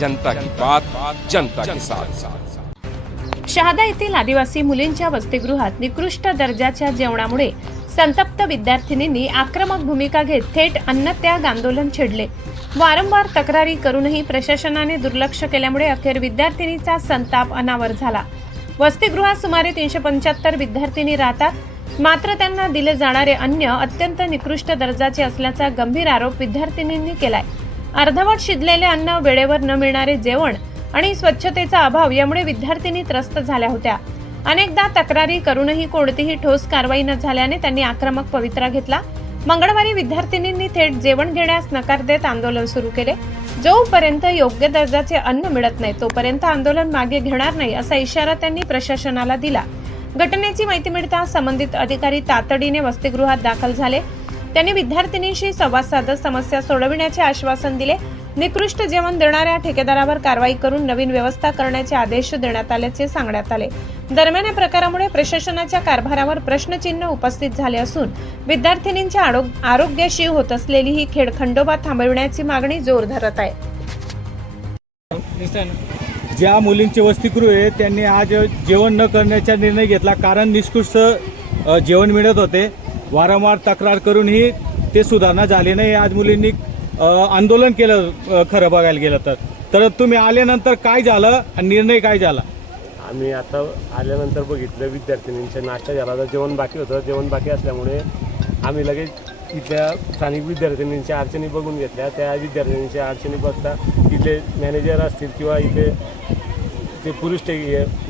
जनता की बात, जनता के साथ। शहादा येथील आदिवासी मुलींच्या वसतिगृहात निकृष्ट दर्जाच्या जेवणामुळे संतप्त विद्यार्थिनींनी आक्रमक भूमिका घेत थेट अन्नत्याग आंदोलन छेडले। वारंवार तक्रारी करूनही प्रशासनाने दुर्लक्ष केल्यामुळे अखेर विद्यार्थिनीचा संताप अनावर झाला। वसतिगृहात सुमारे 375 विद्यार्थिनी राहतात, मात्र त्यांना दिले जाणारे अन्न अत्यंत निकृष्ट दर्जाचे असल्याचा गंभीर आरोप विद्यार्थिनींनी केलाय। अर्धवट शिजलेले अन्न, वेळेवर न मिळणारे जेवण आणि स्वच्छतेचा अभाव यामुळे विद्यार्थिनी त्रस्त झाल्या होत्या। अनेकदा तक्रारी करूनही कोणतीही ठोस कारवाई न झाल्याने त्यांनी आक्रमक पवित्रा घेतला। मंगळवारी विद्यार्थिनींनी थेट जेवण घेण्यास नकार देत आंदोलन सुरू केले। जोपर्यंत योग्य दर्जाचे अन्न मिळत नाही तोपर्यंत आंदोलन मागे घेणार नाही असा इशारा त्यांनी प्रशासनाला दिला। घटनेची माहिती मिळताच संबंधित अधिकारी तातडीने वसतिगृहात दाखल झाले। त्यांनी विद्यार्थिनींशी संवाद साधत समस्या सोडविण्याचे आश्वासन दिले। निकृष्ट जेवण देणाऱ्या ठेकेदारावर कारवाई करून नवीन व्यवस्था करण्याचे आदेश देण्यात आल्याचे सांगण्यात आले। दरम्यान या प्रकारामुळे प्रशासनाच्या कारभारावर प्रश्नचिन्ह उपस्थित झाले असून विद्यार्थिनींच्या आरोग्याशी होत असलेली ही खेळखंडोबा थांबविण्याची मागणी जोर धरत आहे। ज्या मुलींचे वसतिगृह आहे त्यांनी आज जेवण न करण्याचा निर्णय घेतला, कारण निकृष्ट जेवण मिळत होते। वारंवार तक्रार करूनही ते सुधारणा झाली नाही। आज मुलींनी आंदोलन केलं, खरं बघायला गेलं तर तुम्ही आल्यानंतर काय झालं आणि निर्णय काय झाला? आम्ही आता आल्यानंतर बघितलं विद्यार्थिनींचा नाश्ता झाला होता, जेवण बाकी होतं। जेवण बाकी असल्यामुळे आम्ही लगेच इथल्या स्थानिक विद्यार्थिनींच्या अडचणी बघून घेतल्या। त्या विद्यार्थिनींच्या अडचणी बघता इथले मॅनेजर असतील किंवा इथे ते पुरुष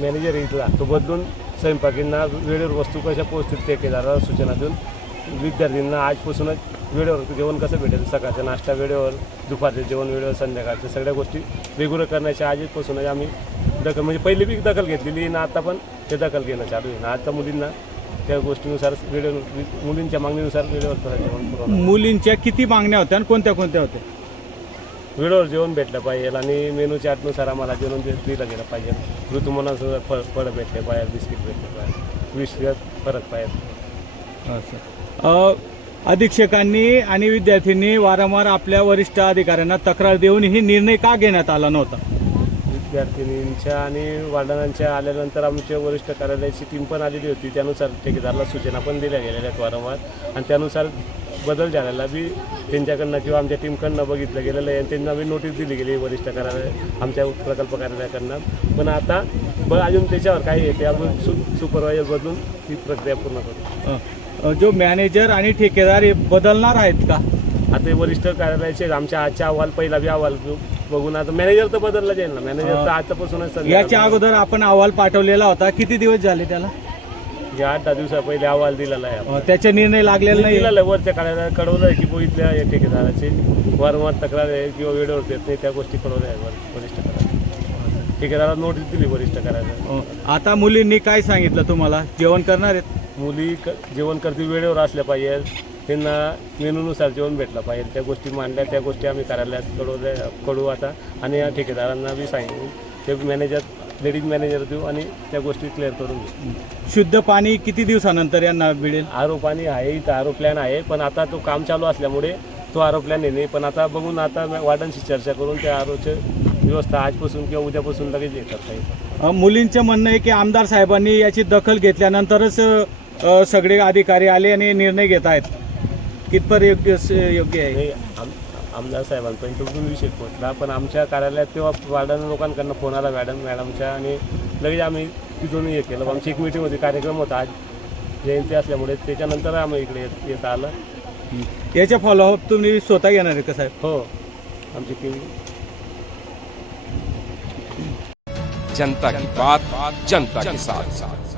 मॅनेजर इथला तो बदलून स्वयंपाकींना वेळेवर वस्तू कशा पोहोचतील ते केदाराला सूचना देऊन विद्यार्थ्यांना आजपासूनच वेळेवर जेवण कसं भेटेल, सकाळचा नाश्ता वेळेवर, दुपारचं जेवण वेळेवर, संध्याकाळच्या सगळ्या गोष्टी रेग्युलर करण्याच्या आजपासूनच आम्ही दखल, म्हणजे पहिली बी दखल घेतलेली ना, आता पण ते दखल घेणं चालू आहे ना। आता मुलींना त्या गोष्टीनुसार वेळेवर, मुलींच्या मागणीनुसार वेळेवर जेवण पुरवणं। मुलींच्या किती मागण्या होत्या आणि कोणत्या कोणत्या होत्या? वेळेवर जेवण भेटलं पाहिजे आणि मेनू चार्टनुसार आम्हाला जेवण दिलं गेलं पाहिजे। ऋतुमानानुसार फळं भेटले पाहिजे, बिस्किट भेटले पाहिजे, विषयात फरक पाहिजे। अधीक्षकांनी आणि विद्यार्थ्यांनी वारंवार आपल्या वरिष्ठ अधिकाऱ्यांना तक्रार देऊनही निर्णय का घेण्यात आला नव्हता? विद्यार्थिनींच्या आणि वार्डनांच्या आल्यानंतर आमच्या वरिष्ठ कार्यालयाची टीम पण आलेली होती। त्यानुसार ठेकेदाराला सूचना पण दिल्या गेलेल्या आहेत वारंवार, आणि त्यानुसार बदल झालेला बी त्यांच्याकडनं किंवा आमच्या टीमकडनं बघितलं गेलेलं आहे आणि त्यांना बी नोटीस दिली गेली वरिष्ठ कार्यालय, आमच्या प्रकल्प कार्यालयाकडनं। पण आता अजून त्याच्यावर काही येते, आपण सुपरवायझर बदलून ती प्रक्रिया पूर्ण करू। जो मॅनेजर आणि ठेकेदार हे बदलणार आहेत का? आता वरिष्ठ कार्यालयाचे आमच्या आजचा अहवाल, पहिला बी अहवाल बघून आता मॅनेजर तर बदलला जाईल ना। मॅनेजर तर आतापासूनच, याच्या अगोदर आपण अहवाल पाठवलेला होता, किती दिवस झाले त्याला? 8-10 दिवसा पहिले अहवाल दिलेला आहे। त्याचा निर्णय लागलेला नाही? दिलेला वरच्या कार्यालयाला कळवलं आहे की इथल्या या ठेकेदाराची वारंवार तक्रार आहे किंवा वेळेवर देत नाही, त्या गोष्टी कळवल्या आहेत वरिष्ठ कार्यालय। ठेकेदाराला नोटीस दिली वरिष्ठ कार्यालय। आता मुलींनी काय सांगितलं तुम्हाला? जेवण करणार आहेत? मुली जेवण करतील, वेळेवर असल्या पाहिजे, त्यांना मेनूनुसार जेवण भेटलं पाहिजे, त्या गोष्टी मांडल्या, त्या गोष्टी आम्ही कार्यालयात कळू आता। आणि या ठेकेदारांना बी सांगू, ते मॅनेजर, लेडीज मॅनेजर देऊ आणि त्या गोष्टी क्लिअर करून देऊ। शुद्ध पाणी किती दिवसानंतर यांना मिळेल? आरो पाणी आहे, इथं आरो प्लॅन आहे, पण आता तो काम चालू असल्यामुळे तो आरो प्लॅन नाही। पण आता बघून, आता वार्डनशी चर्चा करून त्या आरोची व्यवस्था आजपासून किंवा उद्यापासून लगेच हे करता येईल। मुलींचं म्हणणं आहे की आमदार साहेबांनी याची दखल घेतल्यानंतरच सगळे अधिकारी आले आणि निर्णय घेत आहेत, कितपर योग्य आहे? आमदार साहेबांपर्यंत तो विषय पोहोचला, पण आमच्या कार्यालयात तेव्हा वार्डन लोकांकडनं फोन आला मॅडमच्या, आणि लगेच आम्ही तिथून हे केलं। आमची एक मीटिंग होती, कार्यक्रम होता आज, जयंती असल्यामुळे त्याच्यानंतर आम्ही इकडे येत आलं। याच्या फॉलोअप तुम्ही स्वतः घेणार आहे का साहेब? हो, आमची टीम। जनता की बात, जनता के साथ।